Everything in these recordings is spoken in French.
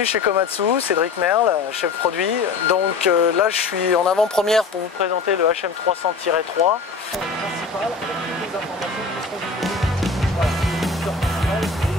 Bienvenue chez Komatsu, Cédric Merle, chef produit. Donc là je suis en avant-première pour vous présenter le HM300-3 principal avec toutes les informations qui seront disponibles. Voilà, l'éditeur principal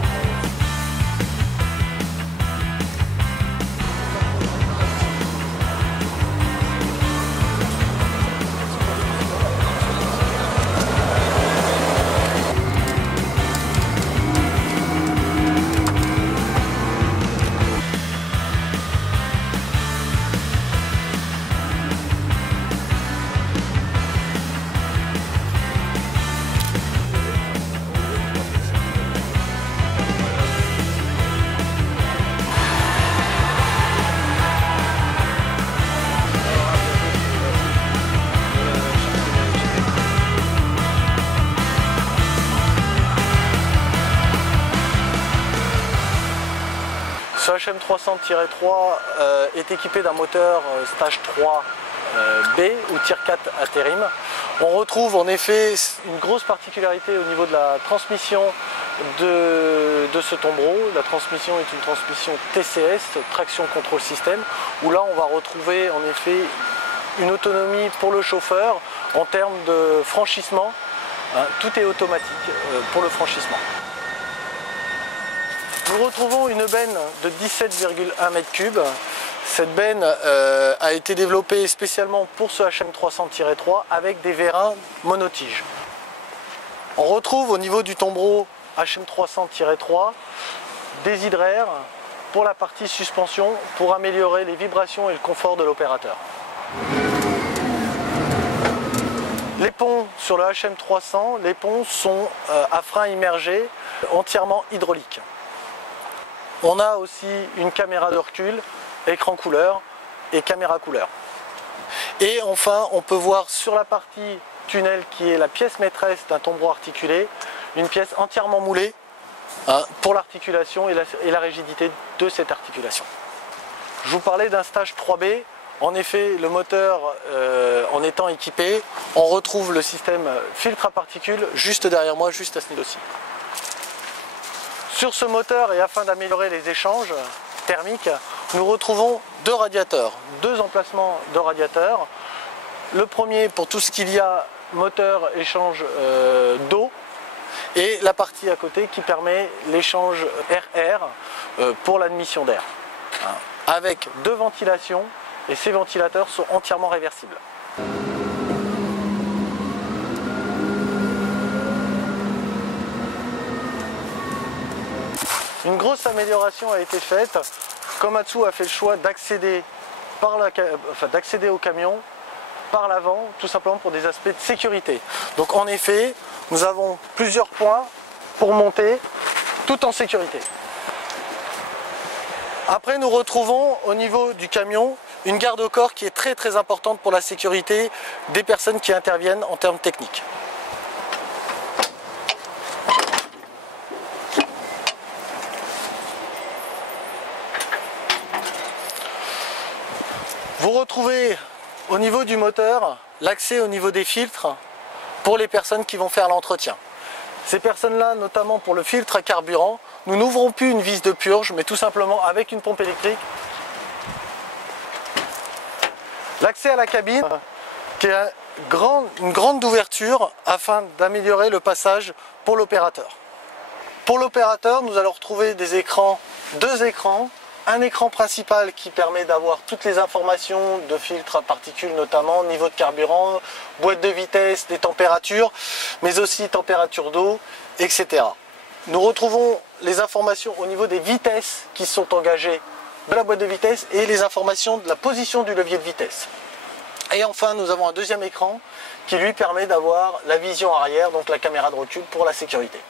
Ce HM300-3 est équipé d'un moteur stage 3 B ou Tier 4 Aterim. On retrouve en effet une grosse particularité au niveau de la transmission de ce tombereau. La transmission est une transmission TCS, Traction Control System, où là on va retrouver en effet une autonomie pour le chauffeur en termes de franchissement. Tout est automatique pour le franchissement. Nous retrouvons une benne de 17,1 m3. Cette benne a été développée spécialement pour ce HM300-3 avec des vérins monotiges. On retrouve au niveau du tombereau HM300-3 des hydraires pour la partie suspension pour améliorer les vibrations et le confort de l'opérateur. Les ponts sur le HM300, les ponts sont à frein immergé, entièrement hydrauliques. On a aussi une caméra de recul, écran couleur et caméra couleur. Et enfin, on peut voir sur la partie tunnel qui est la pièce maîtresse d'un tombereau articulé, une pièce entièrement moulée pour l'articulation et la rigidité de cette articulation. Je vous parlais d'un stage 3B. En effet, le moteur en étant équipé, on retrouve le système filtre à particules juste derrière moi, juste à ce niveau-ci. Sur ce moteur, et afin d'améliorer les échanges thermiques, nous retrouvons deux radiateurs, deux emplacements de radiateurs. Le premier pour tout ce qu'il y a moteur échange d'eau et la partie à côté qui permet l'échange air-air pour l'admission d'air. Avec deux ventilations et ces ventilateurs sont entièrement réversibles. Une grosse amélioration a été faite. Komatsu a fait le choix d'accéder au camion par l'avant, tout simplement pour des aspects de sécurité. Donc en effet, nous avons plusieurs points pour monter tout en sécurité. Après, nous retrouvons au niveau du camion une garde-corps qui est très importante pour la sécurité des personnes qui interviennent en termes techniques. Vous retrouvez au niveau du moteur l'accès au niveau des filtres pour les personnes qui vont faire l'entretien. Ces personnes-là, notamment pour le filtre à carburant, nous n'ouvrons plus une vis de purge, mais tout simplement avec une pompe électrique. L'accès à la cabine, qui est une grande ouverture afin d'améliorer le passage pour l'opérateur. Pour l'opérateur, nous allons retrouver des écrans, deux écrans. Un écran principal qui permet d'avoir toutes les informations de filtres à particules, notamment niveau de carburant, boîte de vitesse, des températures, mais aussi température d'eau, etc. Nous retrouvons les informations au niveau des vitesses qui sont engagées de la boîte de vitesse et les informations de la position du levier de vitesse. Et enfin, nous avons un deuxième écran qui lui permet d'avoir la vision arrière, donc la caméra de recul pour la sécurité.